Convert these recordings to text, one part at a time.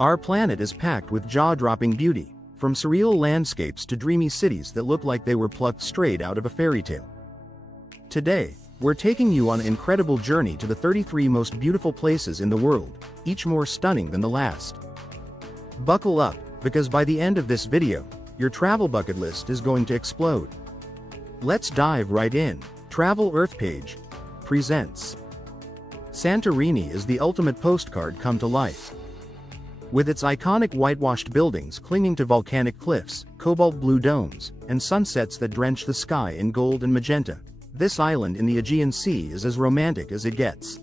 Our planet is packed with jaw-dropping beauty, from surreal landscapes to dreamy cities that look like they were plucked straight out of a fairy tale. Today, we're taking you on an incredible journey to the 33 most beautiful places in the world, each more stunning than the last. Buckle up, because by the end of this video, your travel bucket list is going to explode. Let's dive right in. Travel Earth page presents. Santorini is the ultimate postcard come to life. With its iconic whitewashed buildings clinging to volcanic cliffs, cobalt blue domes, and sunsets that drench the sky in gold and magenta, this island in the Aegean Sea is as romantic as it gets.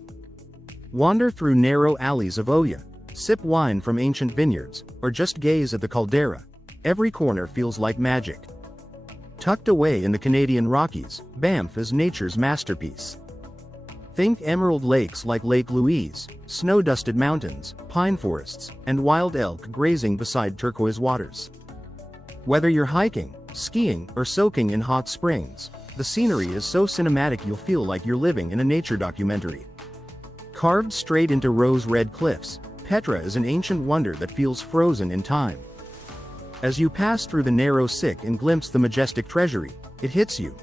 Wander through narrow alleys of Oya, sip wine from ancient vineyards, or just gaze at the caldera. Every corner feels like magic. Tucked away in the Canadian Rockies, Banff is nature's masterpiece. Think emerald lakes like Lake Louise, snow-dusted mountains, pine forests, and wild elk grazing beside turquoise waters. Whether you're hiking, skiing, or soaking in hot springs, the scenery is so cinematic you'll feel like you're living in a nature documentary. Carved straight into rose-red cliffs, Petra is an ancient wonder that feels frozen in time. As you pass through the narrow Sick and glimpse the majestic treasury, it hits you.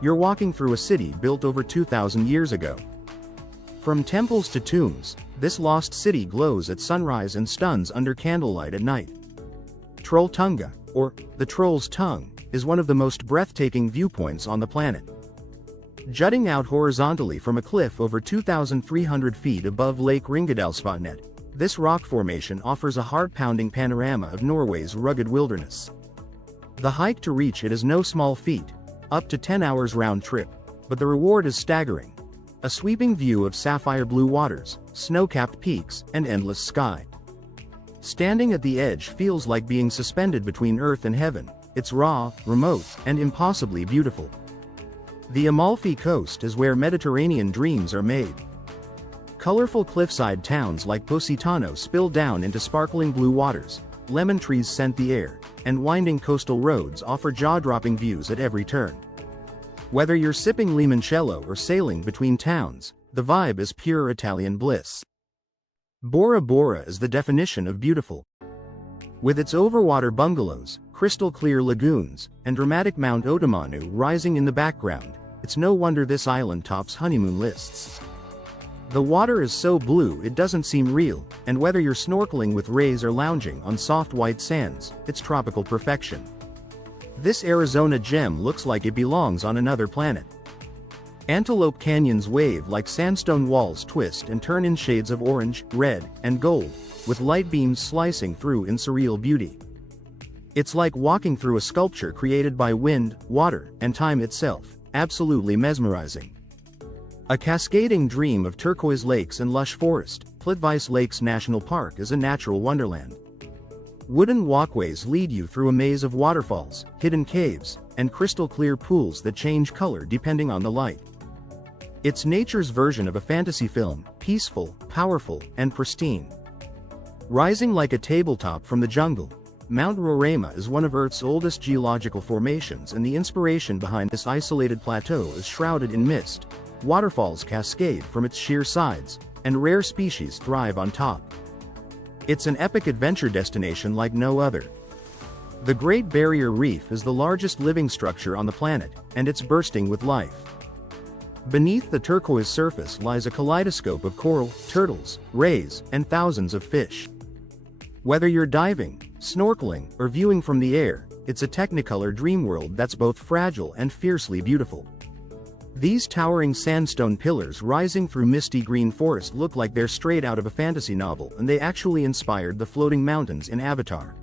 You're walking through a city built over 2,000 years ago. From temples to tombs, this lost city glows at sunrise and stuns under candlelight at night. Trolltunga, or the Troll's Tongue, is one of the most breathtaking viewpoints on the planet. Jutting out horizontally from a cliff over 2,300 feet above Lake Ringadalsvatnet, this rock formation offers a heart-pounding panorama of Norway's rugged wilderness. The hike to reach it is no small feat, up to 10 hours round trip, but the reward is staggering. A sweeping view of sapphire blue waters, snow-capped peaks, and endless sky. Standing at the edge feels like being suspended between earth and heaven. It's raw, remote, and impossibly beautiful. The Amalfi Coast is where Mediterranean dreams are made. Colorful cliffside towns like Positano spill down into sparkling blue waters, lemon trees scent the air, and winding coastal roads offer jaw-dropping views at every turn. Whether you're sipping limoncello or sailing between towns, the vibe is pure Italian bliss. Bora Bora is the definition of beautiful. With its overwater bungalows, crystal-clear lagoons, and dramatic Mount Otomanu rising in the background, it's no wonder this island tops honeymoon lists. The water is so blue it doesn't seem real, and whether you're snorkeling with rays or lounging on soft white sands, it's tropical perfection. This Arizona gem looks like it belongs on another planet. Antelope Canyons wave like sandstone walls twist and turn in shades of orange, red, and gold, with light beams slicing through in surreal beauty. It's like walking through a sculpture created by wind, water, and time itself, absolutely mesmerizing. A cascading dream of turquoise lakes and lush forest, Plitvice Lakes National Park is a natural wonderland. Wooden walkways lead you through a maze of waterfalls, hidden caves, and crystal-clear pools that change color depending on the light. It's nature's version of a fantasy film, peaceful, powerful, and pristine. Rising like a tabletop from the jungle, Mount Roraima is one of Earth's oldest geological formations, and the inspiration behind this isolated plateau is shrouded in mist. Waterfalls cascade from its sheer sides, and rare species thrive on top. It's an epic adventure destination like no other. The Great Barrier Reef is the largest living structure on the planet, and it's bursting with life. Beneath the turquoise surface lies a kaleidoscope of coral, turtles, rays, and thousands of fish. Whether you're diving, snorkeling, or viewing from the air, it's a technicolor dream world that's both fragile and fiercely beautiful. These towering sandstone pillars rising through misty green forest look like they're straight out of a fantasy novel, and they actually inspired the floating mountains in Avatar.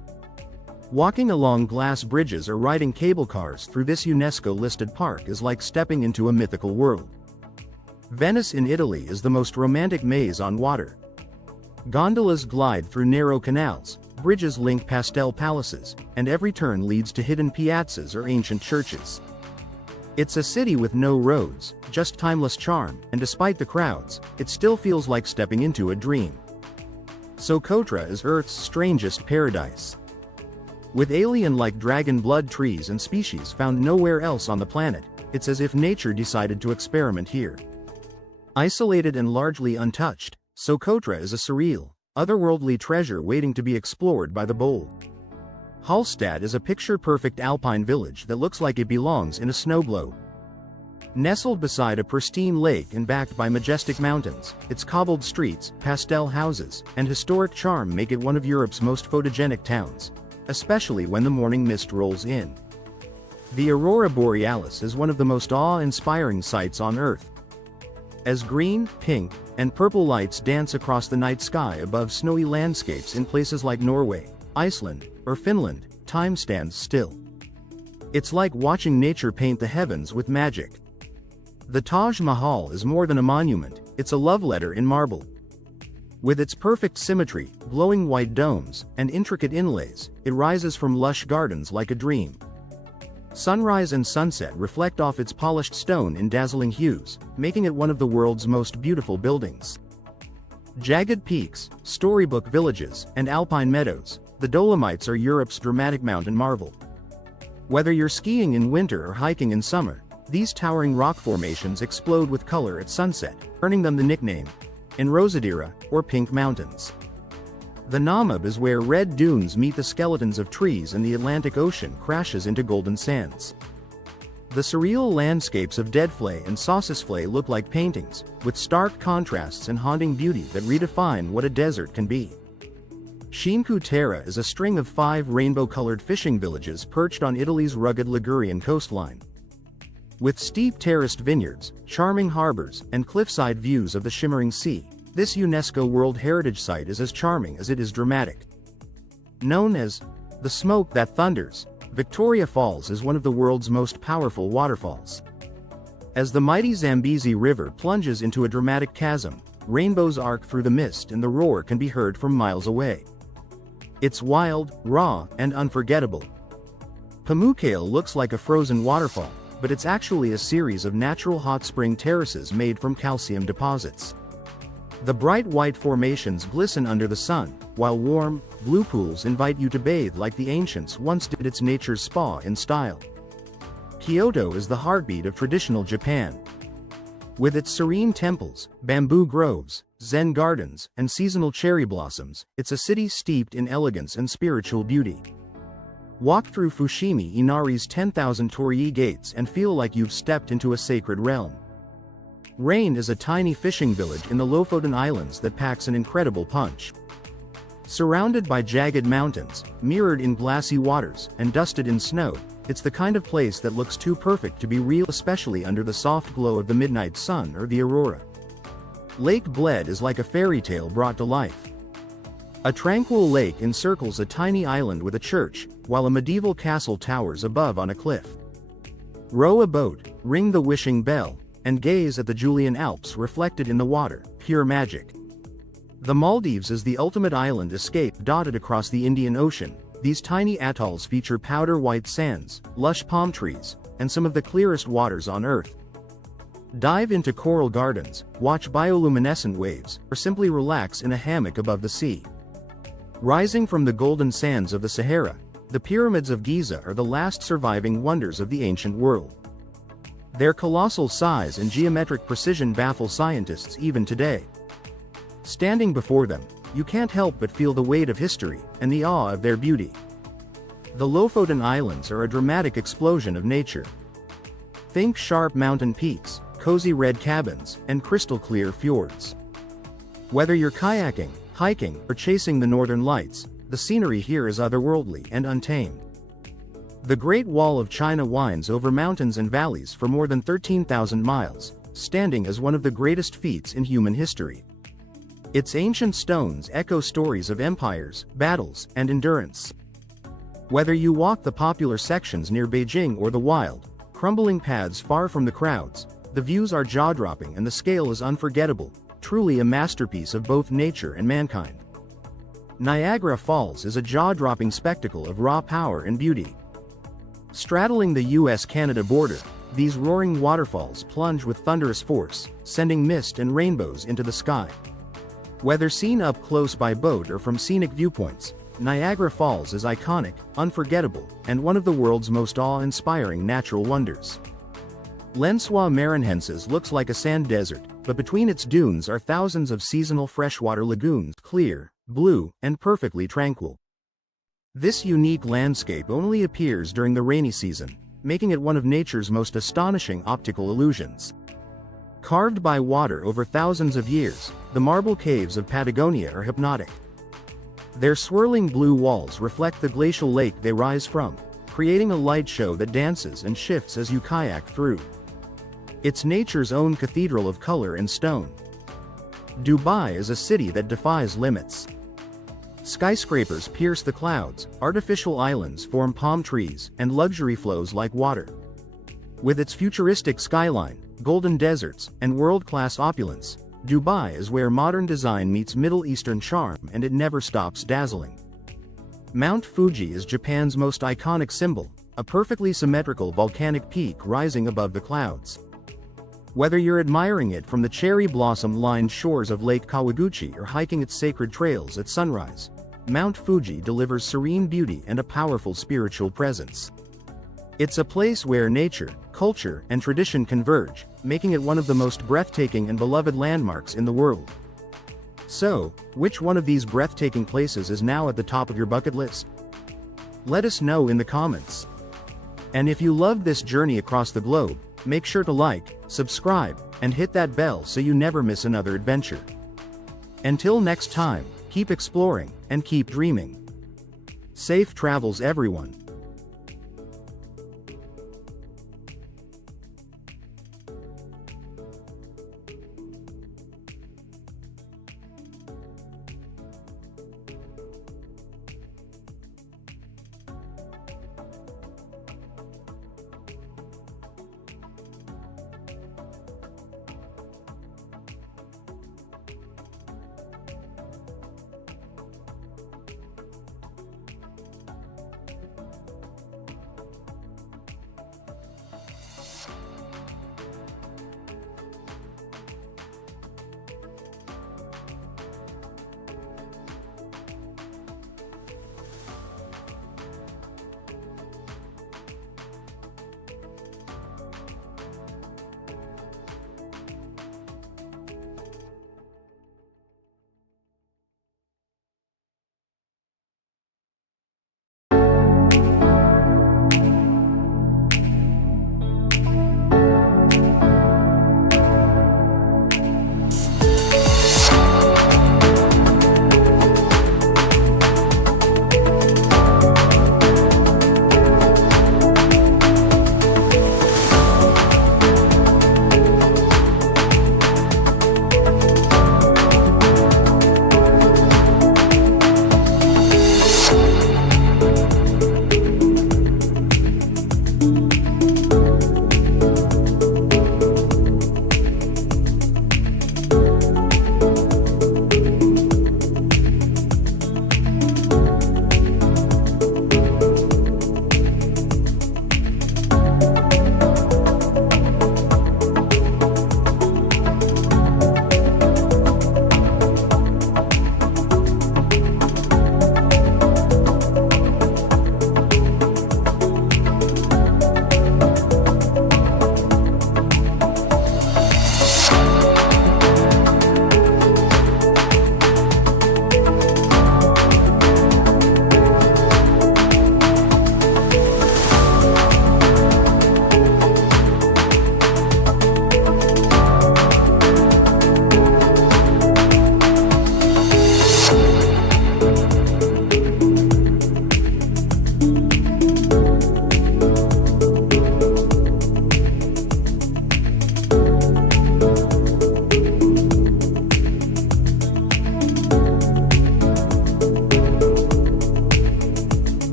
Walking along glass bridges or riding cable cars through this UNESCO-listed park is like stepping into a mythical world. Venice in Italy is the most romantic maze on water. Gondolas glide through narrow canals, bridges link pastel palaces, and every turn leads to hidden piazzas or ancient churches. It's a city with no roads, just timeless charm, and despite the crowds, it still feels like stepping into a dream. Socotra is Earth's strangest paradise. With alien-like dragon blood trees and species found nowhere else on the planet, it's as if nature decided to experiment here. Isolated and largely untouched, Socotra is a surreal, otherworldly treasure waiting to be explored by the bold. Hallstatt is a picture-perfect alpine village that looks like it belongs in a snow globe. Nestled beside a pristine lake and backed by majestic mountains, its cobbled streets, pastel houses, and historic charm make it one of Europe's most photogenic towns, especially when the morning mist rolls in. The aurora borealis is one of the most awe-inspiring sights on Earth. As green, pink, and purple lights dance across the night sky above snowy landscapes in places like Norway, Iceland, or Finland, time stands still. It's like watching nature paint the heavens with magic. The Taj Mahal is more than a monument, it's a love letter in marble. With its perfect symmetry, glowing white domes, and intricate inlays, it rises from lush gardens like a dream. Sunrise and sunset reflect off its polished stone in dazzling hues, making it one of the world's most beautiful buildings. Jagged peaks, storybook villages, and alpine meadows, the Dolomites are Europe's dramatic mountain marvel. Whether you're skiing in winter or hiking in summer, these towering rock formations explode with color at sunset, earning them the nickname Enrosadera, or Pink Mountains. The Namib is where red dunes meet the skeletons of trees and the Atlantic Ocean crashes into golden sands. The surreal landscapes of Deadflay and Sossusvlei look like paintings, with stark contrasts and haunting beauty that redefine what a desert can be. Shinku Terra is a string of 5 rainbow-colored fishing villages perched on Italy's rugged Ligurian coastline. With steep terraced vineyards, charming harbors, and cliffside views of the shimmering sea, this UNESCO World Heritage Site is as charming as it is dramatic. Known as the smoke that thunders, Victoria Falls is one of the world's most powerful waterfalls. As the mighty Zambezi River plunges into a dramatic chasm, rainbows arc through the mist and the roar can be heard from miles away. It's wild, raw, and unforgettable. Pamukale looks like a frozen waterfall, but it's actually a series of natural hot spring terraces made from calcium deposits. The bright white formations glisten under the sun, while warm, blue pools invite you to bathe like the ancients once did. Its nature's spa in style. Kyoto is the heartbeat of traditional Japan. With its serene temples, bamboo groves, zen gardens, and seasonal cherry blossoms, it's a city steeped in elegance and spiritual beauty. Walk through Fushimi Inari's 10,000 torii gates and feel like you've stepped into a sacred realm. Rain is a tiny fishing village in the Lofoten Islands that packs an incredible punch. Surrounded by jagged mountains, mirrored in glassy waters, and dusted in snow, it's the kind of place that looks too perfect to be real, especially under the soft glow of the midnight sun or the aurora. Lake Bled is like a fairy tale brought to life. A tranquil lake encircles a tiny island with a church, while a medieval castle towers above on a cliff. Row a boat, ring the wishing bell, and gaze at the Julian Alps reflected in the water, pure magic. The Maldives is the ultimate island escape dotted across the Indian Ocean. These tiny atolls feature powder white sands, lush palm trees, and some of the clearest waters on Earth. Dive into coral gardens, watch bioluminescent waves, or simply relax in a hammock above the sea. Rising from the golden sands of the Sahara, the pyramids of Giza are the last surviving wonders of the ancient world. Their colossal size and geometric precision baffle scientists even today. Standing before them, you can't help but feel the weight of history and the awe of their beauty. The Lofoten Islands are a dramatic explosion of nature. Think sharp mountain peaks, cozy red cabins, and crystal-clear fjords. Whether you're kayaking, hiking, or chasing the northern lights, the scenery here is otherworldly and untamed. The Great Wall of China winds over mountains and valleys for more than 13,000 miles, standing as one of the greatest feats in human history. Its ancient stones echo stories of empires, battles, and endurance. Whether you walk the popular sections near Beijing or the wild, crumbling paths far from the crowds, the views are jaw-dropping and the scale is unforgettable, truly a masterpiece of both nature and mankind. Niagara Falls is a jaw-dropping spectacle of raw power and beauty. Straddling the US-Canada border, these roaring waterfalls plunge with thunderous force, sending mist and rainbows into the sky. Whether seen up close by boat or from scenic viewpoints, Niagara Falls is iconic, unforgettable, and one of the world's most awe-inspiring natural wonders. L'Anse Marinensis looks like a sand desert, but between its dunes are thousands of seasonal freshwater lagoons, clear, blue, and perfectly tranquil. This unique landscape only appears during the rainy season, making it one of nature's most astonishing optical illusions. Carved by water over thousands of years, the marble caves of Patagonia are hypnotic. Their swirling blue walls reflect the glacial lake they rise from, creating a light show that dances and shifts as you kayak through. It's nature's own cathedral of color and stone. Dubai is a city that defies limits. Skyscrapers pierce the clouds, artificial islands form palm trees, and luxury flows like water. With its futuristic skyline, golden deserts, and world-class opulence, Dubai is where modern design meets Middle Eastern charm, and it never stops dazzling. Mount Fuji is Japan's most iconic symbol, a perfectly symmetrical volcanic peak rising above the clouds. Whether you're admiring it from the cherry blossom-lined shores of Lake Kawaguchi or hiking its sacred trails at sunrise, Mount Fuji delivers serene beauty and a powerful spiritual presence. It's a place where nature, culture, and tradition converge, making it one of the most breathtaking and beloved landmarks in the world. So, which one of these breathtaking places is now at the top of your bucket list? Let us know in the comments. And if you loved this journey across the globe, make sure to like, subscribe, and hit that bell so you never miss another adventure. Until next time, keep exploring, and keep dreaming. Safe travels everyone.